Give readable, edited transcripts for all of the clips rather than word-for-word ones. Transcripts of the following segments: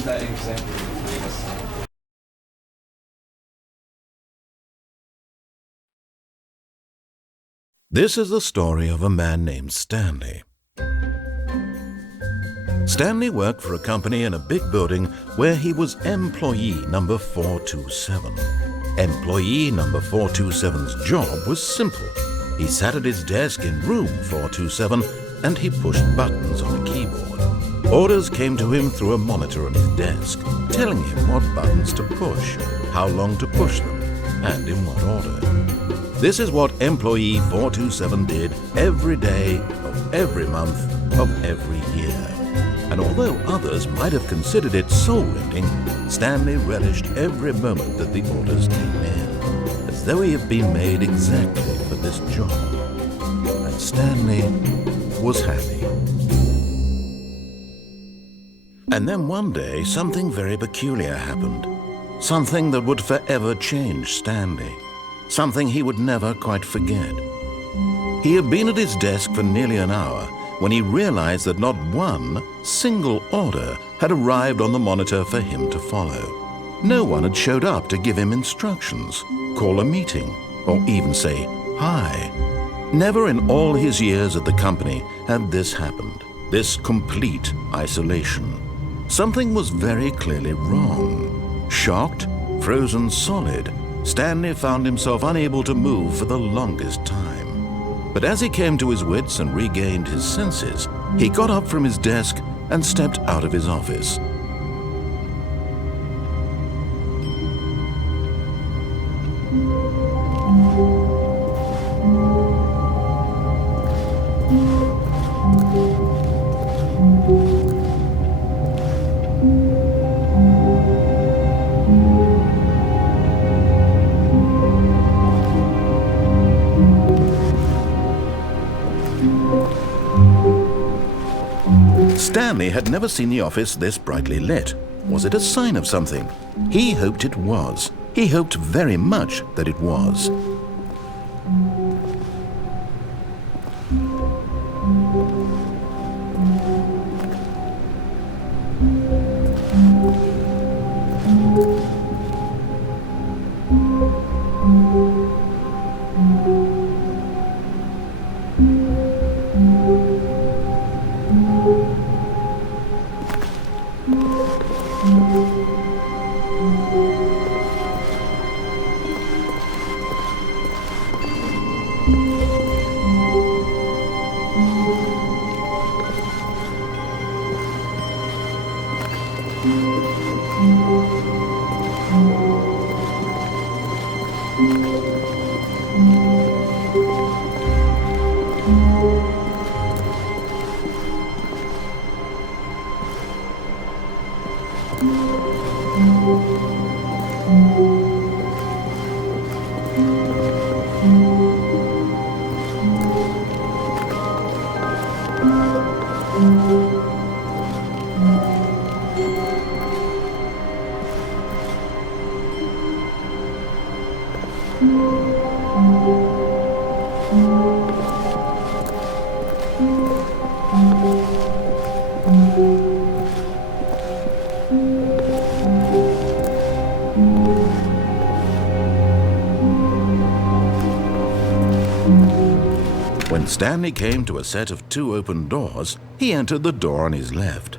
that example. This is the story of a man named Stanley. Stanley worked for a company in a big building where he was employee number 427. Employee number 427's job was simple. He sat at his desk in room 427 and he pushed buttons on a keyboard. Orders came to him through a monitor on his desk, telling him what buttons to push, how long to push them, and in what order. This is what employee 427 did every day of every month of every year. And although others might have considered it soul-rending, Stanley relished every moment that the orders came in, as though he had been made exactly for this job. And Stanley was happy. And then one day, something very peculiar happened. Something that would forever change Stanley. Something he would never quite forget. He had been at his desk for nearly an hour when he realized that not one single order had arrived on the monitor for him to follow. No one had showed up to give him instructions, call a meeting, or even say hi. Never in all his years at the company had this happened, this complete isolation. Something was very clearly wrong. Shocked, frozen solid, Stanley found himself unable to move for the longest time. But as he came to his wits and regained his senses, he got up from his desk and stepped out of his office. Stanley had never seen the office this brightly lit. Was it a sign of something? He hoped it was. He hoped very much that it was. When Stanley came to a set of 2 open doors, he entered the door on his left.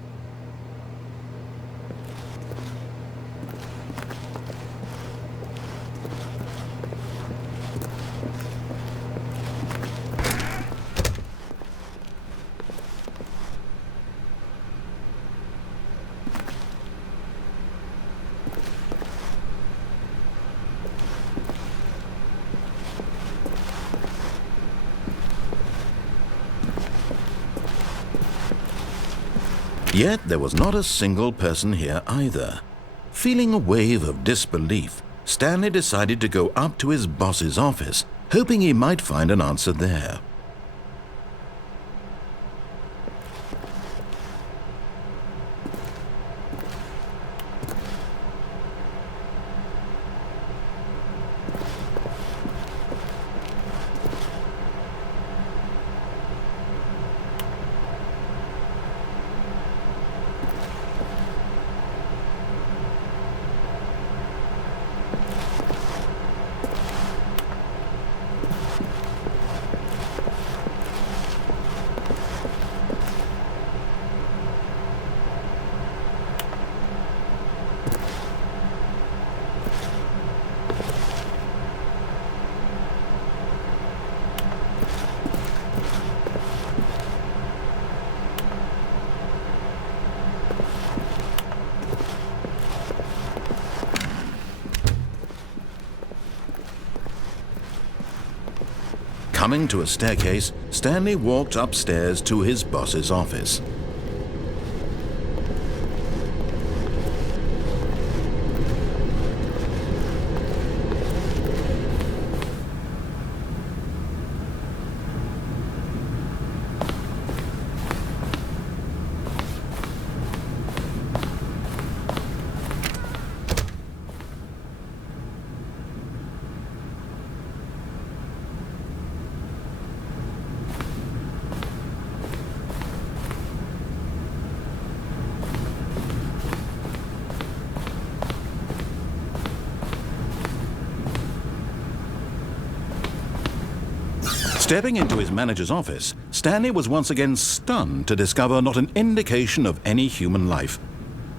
Yet there was not a single person here either. Feeling a wave of disbelief, Stanley decided to go up to his boss's office, hoping he might find an answer there. Coming to a staircase, Stanley walked upstairs to his boss's office. Stepping into his manager's office, Stanley was once again stunned to discover not an indication of any human life.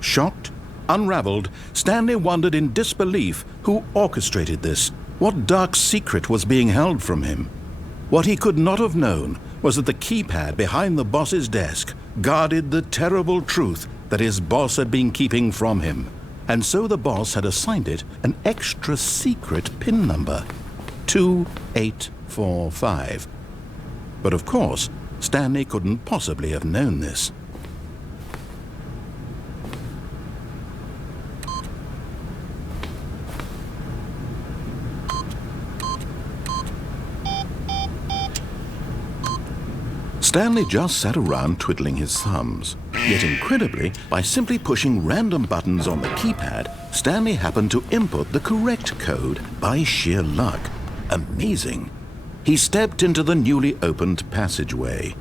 Shocked, unraveled, Stanley wondered in disbelief who orchestrated this, what dark secret was being held from him. What he could not have known was that the keypad behind the boss's desk guarded the terrible truth that his boss had been keeping from him, and so the boss had assigned it an extra secret PIN number, 2845. But of course, Stanley couldn't possibly have known this. Stanley just sat around twiddling his thumbs. Yet incredibly, by simply pushing random buttons on the keypad, Stanley happened to input the correct code by sheer luck. Amazing. He stepped into the newly opened passageway.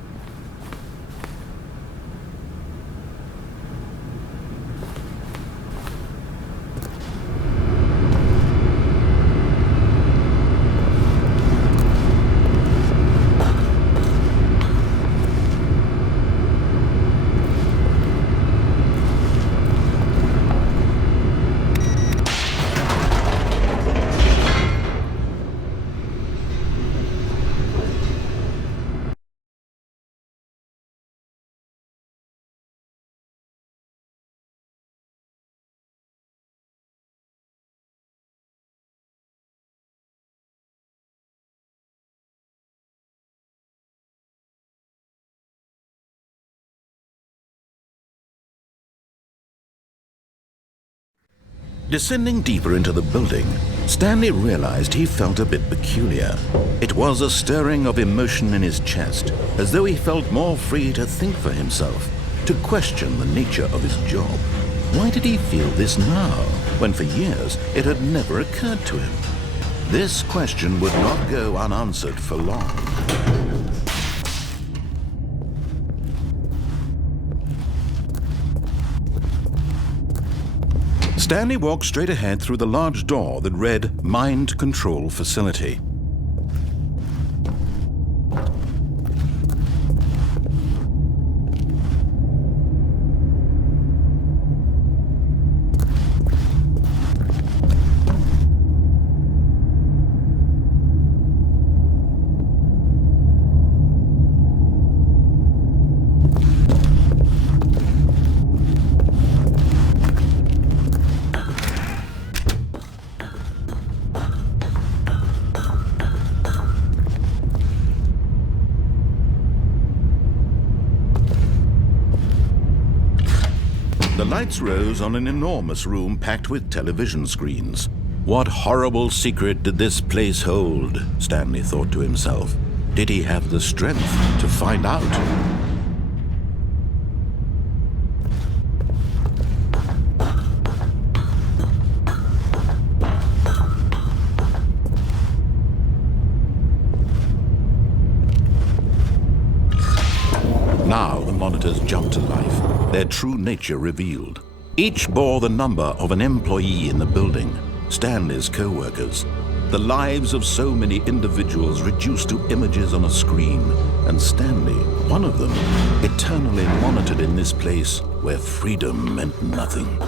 Descending deeper into the building, Stanley realized he felt a bit peculiar. It was a stirring of emotion in his chest, as though he felt more free to think for himself, to question the nature of his job. Why did he feel this now, when for years it had never occurred to him? This question would not go unanswered for long. Stanley walked straight ahead through the large door that read Mind Control Facility. The lights rose on an enormous room packed with television screens. What horrible secret did this place hold? Stanley thought to himself. Did he have the strength to find out? Now the monitors jumped to life, their true nature revealed. Each bore the number of an employee in the building, Stanley's co-workers. The lives of so many individuals reduced to images on a screen, and Stanley, one of them, eternally monitored in this place where freedom meant nothing.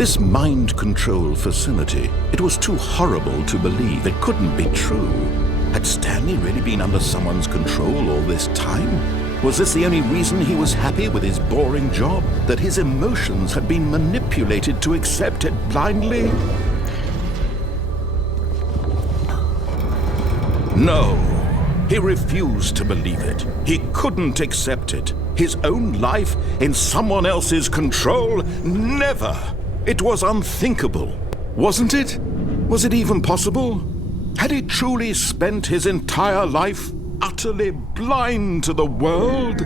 This mind control facility, it was too horrible to believe. It couldn't be true. Had Stanley really been under someone's control all this time? Was this the only reason he was happy with his boring job? That his emotions had been manipulated to accept it blindly? No, he refused to believe it. He couldn't accept it. His own life in someone else's control? Never! It was unthinkable. Wasn't it? Was it even possible? Had he truly spent his entire life utterly blind to the world?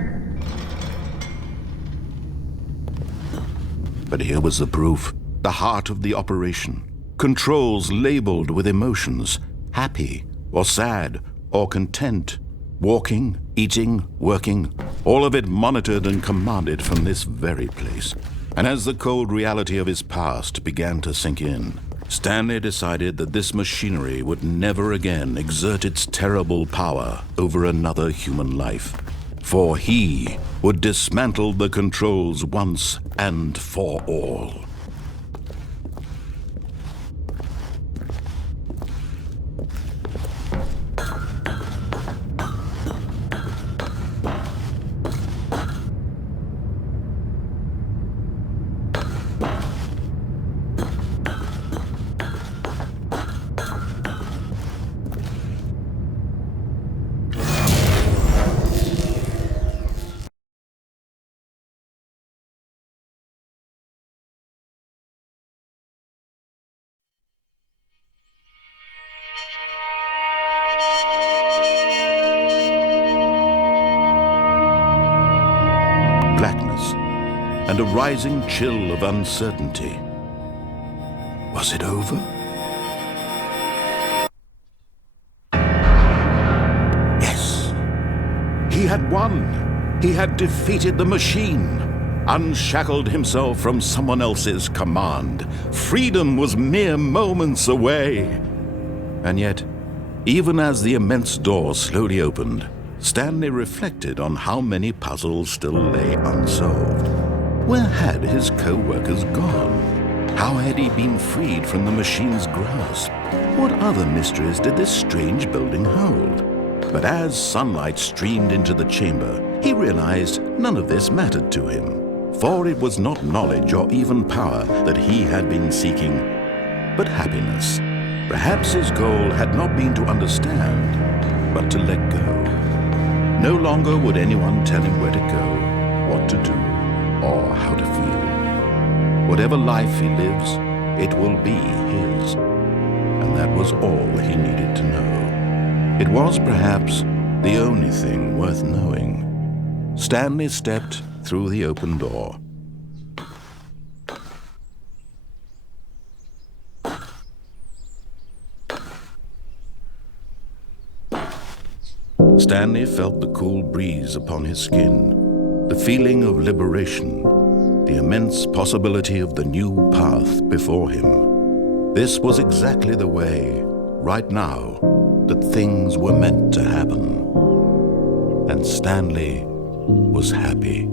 But here was the proof. The heart of the operation. Controls labeled with emotions. Happy, or sad, or content. Walking, eating, working. All of it monitored and commanded from this very place. And as the cold reality of his past began to sink in, Stanley decided that this machinery would never again exert its terrible power over another human life. For he would dismantle the controls once and for all. Blackness and a rising chill of uncertainty. Was it over? Yes. He had won. He had defeated the machine, unshackled himself from someone else's command. Freedom was mere moments away. And yet, even as the immense door slowly opened, Stanley reflected on how many puzzles still lay unsolved. Where had his co-workers gone? How had he been freed from the machine's grasp? What other mysteries did this strange building hold? But as sunlight streamed into the chamber, he realized none of this mattered to him. For it was not knowledge or even power that he had been seeking, but happiness. Perhaps his goal had not been to understand, but to let go. No longer would anyone tell him where to go, what to do, or how to feel. Whatever life he lives, it will be his. And that was all he needed to know. It was perhaps the only thing worth knowing. Stanley stepped through the open door. Stanley felt the cool breeze upon his skin, the feeling of liberation, the immense possibility of the new path before him. This was exactly the way, right now, that things were meant to happen. And Stanley was happy.